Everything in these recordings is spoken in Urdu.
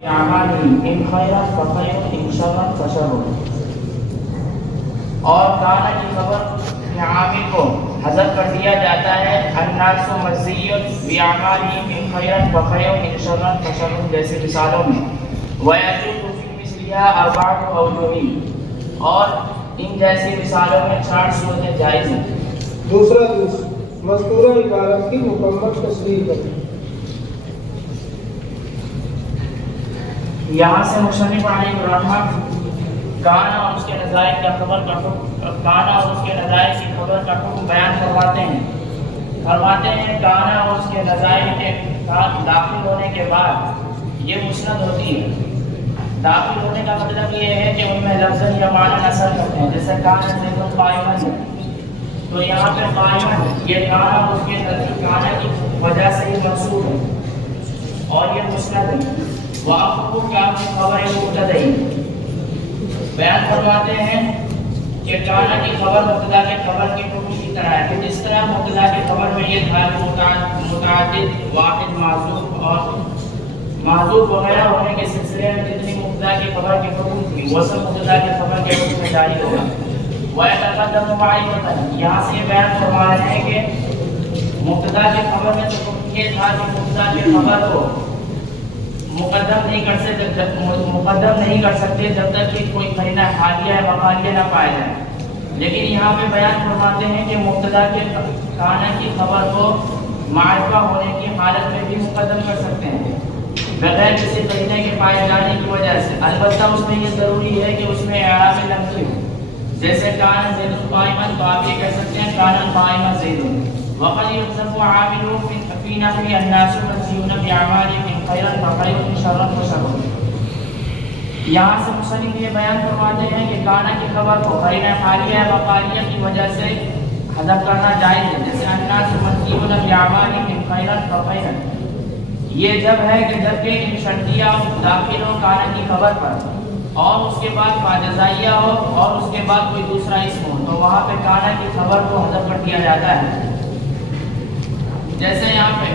ان خیرا فخیر ان شرا فشر. اور کانا کی خبر کے عامل کو حذف کر دیا جاتا ہے الناس مزید باعمالهم ان خیرا فخیر ان شرا فشر جیسے مثالوں میں. ويجوز في مثلها اربعه اوجه اور ان جیسی مثالوں میں 4 صورتیں جائز ہیں. دوسرا جز مذکورہ عبارت کی مکمل تصریح کریں. یہاں سے مصنف علیہ الرحمہ کانا اور اس کے نظائر کا خبر کا کانا اور اس کے نظائر کی خبر کا حکم بیان فرماتے ہیں کانا اور اس کے نظائر کے ساتھ داخل ہونے کے بعد یہ مسند ہوتی ہے. داخل ہونے کا مطلب یہ ہے کہ ان میں لفظ یا معنی اثر کرتے ہیں. جیسے کانا زید قائما ہے تو یہاں پہ قائما یہ کانا اور اس کے کانا کی وجہ سے ہی منصوب ہے اور یہ مسند ہے. وَأَخْبُرُ كَانَ خبر مبتدئی بیان فرماتے ہیں کہ کانا کی خبر مبتدا کے خبر کے حکم کی طرح ہے کہ جس طرح مبتدا کے خبر میں یہ تھا متعدد واحد معذوف اور معذوف وغیرہ ہونے کے سلسلے میں جتنی مبتدا کی خبر کے حکم تھی وہ سب مبتدا کے خبر کے حکم میں جاری ہوگا. وَيَتَقَدَّمُ مَعِرَةً یہاں سے یہ بیان فرما رہے ہیں کہ مبتدا کے خبر میں تو یہ تھا کہ مبتدا کے خبر کو مقدم نہیں کر سکتے جب تک کہ کوئی قرینہ حالیہ یا مقالیہ نہ پایا جائے. لیکن یہاں پہ بیان فرماتے ہیں کہ مبتدا کے کانا کی خبر کو معرفہ ہونے کی حالت میں بھی مقدم کر سکتے ہیں بغیر کسی قرینہ کے پائے جانے کی وجہ سے. البتہ اس میں یہ ضروری ہے کہ اس میں اعراب لفظی ہو. جیسے کانا زید قائما تو آپ یہ کہہ سکتے ہیں کانا قائما زید. وقد يحذف عامل في نفي الناس مزيون باعمالهم خيرا فخير شرا فشر. یہاں سے مصنف یہ بیان فرماتے ہیں کہ کانا کی خبر کو قرینہ حالیہ و مقالیہ کی وجہ سے حذف کرنا جائز ہے. جیسے الناس مزيون باعمالهم خيرا فخير یہ جب ہے کہ جبکہ ان شرطیہ داخل ہو کانا کی خبر پر اور اس کے بعد فاجزائیہ ہو اور اس کے بعد کوئی دوسرا اسم ہو تو وہاں پہ کانا کی خبر کو حذف کر دیا جاتا ہے. جیسے یہاں پہ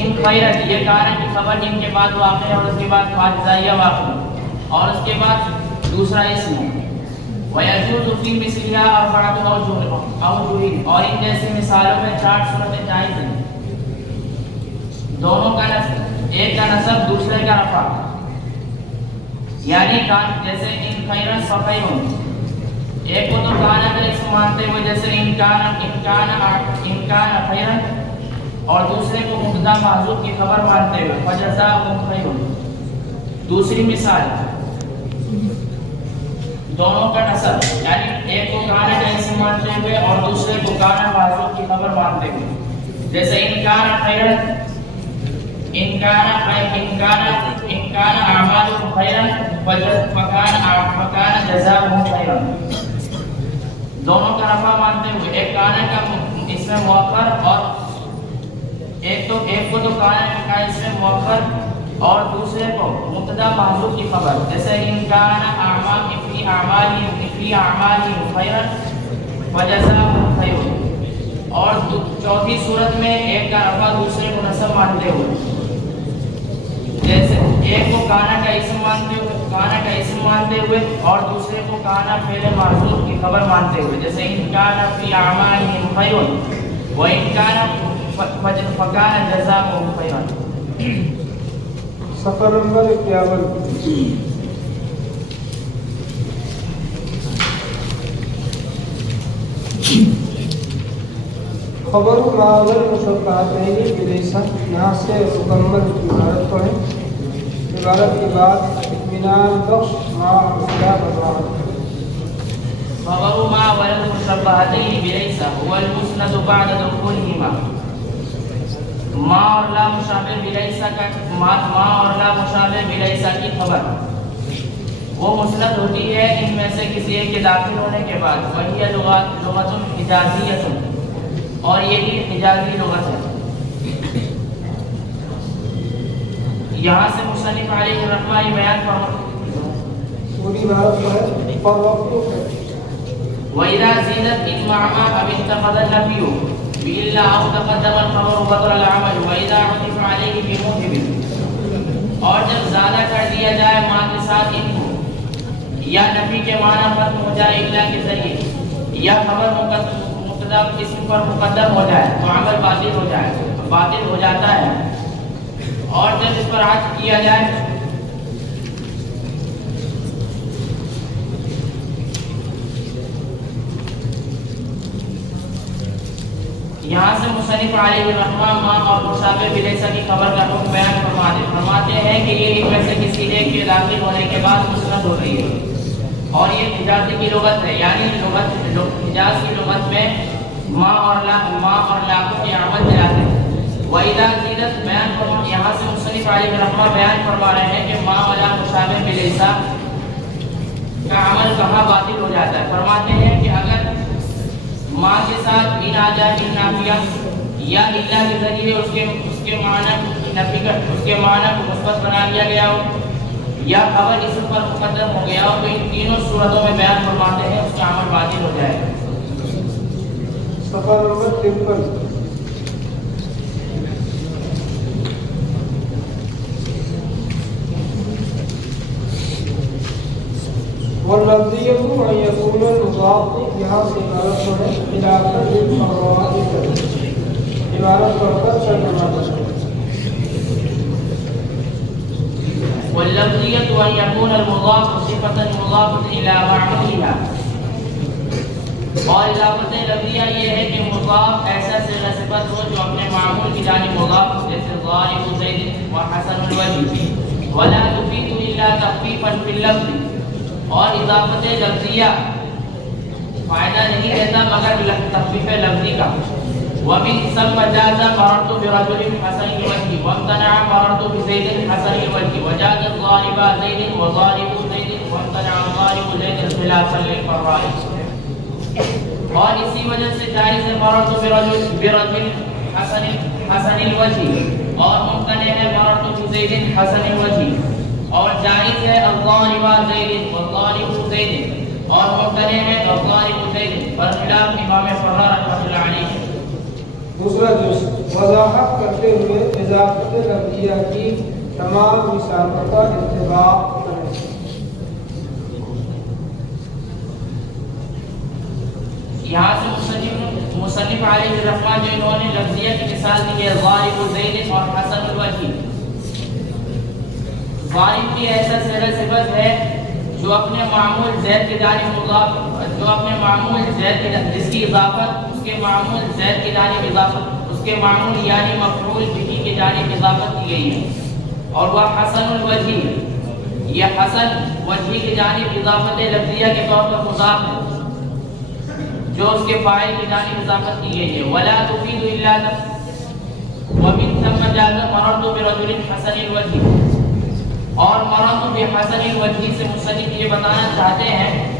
ان خیرت یہ کانا کی خبر جن کے بعد واقع ہے اور اس کے بعد فاجزائیہ واقع اور اس کے بعد دوسرا اسم ہے. وَيَجُوزُ فِي مِثْلِهَا أَرْبَعَةُ أَوْجُهٍ اور ان جیسی مثالوں میں 4 صورتیں جائز ہیں. دونوں کا نصب ایک کا نصب دوسرے کا رفع یعنی جیسے ان خیرن فخیر ایک کو تو کانا کا اسم مانتے ہوئے جیسے ان کان خیرن اور دوسرے کو مبتدا محذوف کی خبر مانتے ہوئے فجزاء خیر. دوسری مثال دونوں کا نصب یعنی ایک کو کانا کا اسم مانتے ہوئے اور دوسرے کو کانا محذوف کی خبر مانتے ہوئے جیسے ان کان خیرن ان کان اعمالهم خیرا فکان جزاؤهم خیرا. دونوں کا رفع مانتے ہوئے ایک کانا کا اسم مؤخر اور ایک کو تو کانا کا اسم مؤخر اور دوسرے کو مبتدا محذوف کی خبر جیسے ان کان فی اعمالهم خیرا فجزاؤهم خیر. اور چوتھی صورت میں ایک کا رفع دوسرے کو نصب مانتے ہوئے جیسے ایک کو کانا کا اسم مانتے ہوئے اور دوسرے کو کانا فعل محذوف کی خبر مانتے ہوئے جیسے ان کان فی اعمالهم خیر و ان کان فکان جزاؤهم خیرا. صفحہ نمبر 51. خبر معاول مشبہتین بلیسا یہاں سے مکمل عبارت پڑھیں. عبارت کے بعد اطمینان بخش مع مصداق وضاحت. خبر معاول مشبہتین بلیسا هو المسند بعد دخولهما. ما اور لا مشابہ بلیسا کی خبر وہ مسند ہوتی ہے ان میں سے کسی ایک کے داخل ہونے کے بعد. وہی لغت حجازیۃ اور یہی حجازی لغت ہے. یہاں سے مصنف علیہ الرحمہ یہ بیان پوری عبارت جو ہے فوقو وَإِذَا زِيدَتْ إِجْمَعَمَا أَوْ انتقد النَّفْيُ بِإِلَّا أَوْ تَقَدَّمَ الْخَبَرُ بَطَلَ الْعَمَلُ وَإِذَا عُطِفَ عَلَيْهِ بِمُوجِبٍ یا نفی کے معنی ختم ہو جائے الا کے ذریعے، یا خبر مقدم اسم پر مقدم ہو جائے تو عمل باطل ہو جاتا ہے، اور جب اس پر عطف کیا جائے یہاں سے مصنف علیہ الرحمہ ما اور مشابہ بلیسا کی خبر کا حکم بیان فرماتے ہیں کہ یہ ایک میں سے کسی ایک کے داخل ہونے کے بعد مسند ہو رہی ہے، اور یہ حجازی کی لغت ہے، یعنی حجاز کی لغت میں ما اور لا کو کے عمل دلاتے ہیں۔ وَإِذَا زِيدَتْ بیان یہاں سے مصنف علیہ الرحمہ بیان فرما رہے ہیں کہ ما ولا مشابہ بلیسا کا عمل کہاں باطل ہو جاتا ہے۔ فرماتے ہیں کہ اگر ما کے ساتھ ان آ جائے ان نافیہ یا الا کے ذریعے اس کے معنی نفی کا اس کے معنی کو مثبت بنا لیا گیا ہو، یا خبر اسم پر مقدم ہو گیا ہو، تو ان تینوں صورتوں میں بیان فرماتے ہیں اس کا عمل باطل ہو جائے گا۔ صفحہ نمبر 53۔ واللفظیہ ان یکون المضاف یہاں سے عبارت ہے علاقہ للمروات عبارت پر ترجمہ کریں۔ واللفظیہ ان یکون المضاف صفۃ مضافۃ الی معمولها، اور اضافت لفظیہ یہ ہے کہ مضاف ایسا صفت ہو جو اپنے معمول کی جانب مضاف، جیسے ضارب زید وحسن الوجہ، ولا تفید الا تخفیفا فی اللفظ، اور اضافت لفظیہ فائدہ نہیں دیتا مگر تخفیف لفظی کا۔ ومن ثم جاز مررت برجل حسن الوجه وامتنع مررت بزيد حسن الوجه، وجاز ضارب زيد وضارب زيد وامتنع ضارب زيد خلافا للفراء، اور اسی وجہ سے جائز ہے مررت برجل حسن الوجه، اور ممتنع ہے مررت بزيد حسن الوجه، اور جائز ہے الضارب زید والضارب زید، اور ممتنع ہے الضارب زید، برخلاف امام فرار رحمۃ اللہ علیہ۔ دوسرا جز وضاحت کرتے ہوئے اضافت لفظیہ کی تمام مثالوں کا اتباع کریں۔ یہاں سے مصنف علیہ الرحمہ جو انہوں نے لفظیہ کی مثال دی ہے ضارب زید اور حسن الوجہ۔ ضارب کی ایسا صفت ہے جو اپنے معمول زید کی جانب مضاف، جو اپنے معمول زید کی جس کی اضافت اس کے معمول زید کی جانب اضافت اس کے معمول یعنی مفعول به کی جانب اضافت کی گئی ہے، اور وہ حسن الوجہ یہ حسن وجہ کی جانب اضافت لفظیہ کے طور پر مضاف ہے جو اس کے فاعل کی جانب اضافت کی گئی ہے۔ ولا تفید الا ومن ثم جاز مررت برجل حسن الوجہ، اور مررت بحسن الوجہ سے مصنف یہ بتانا چاہتے ہیں